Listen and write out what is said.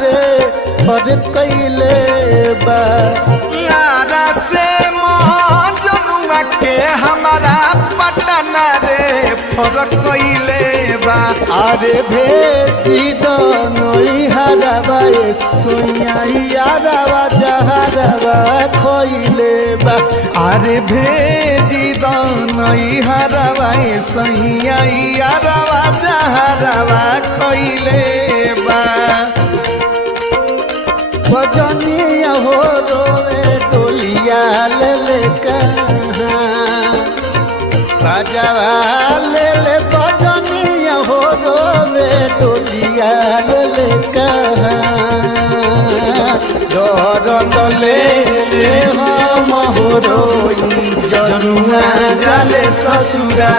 रे पर कैले बा यारा से मजनुआ के हमारा पटना रे फरक कइले बा अरे भेजी दोनों हरवा सोया यारवा जहरवा खोइले बा अरे भेजी दोनों हरवा सैया यारवा जहरवा कइले बा बजनिया हो रोवे डोलिया ले कहाँ बाजावा ले बजनिया हो रोवे डोलिया ले कहाँ दरद ले हम हो रोई जनुआ जाले ससुरा।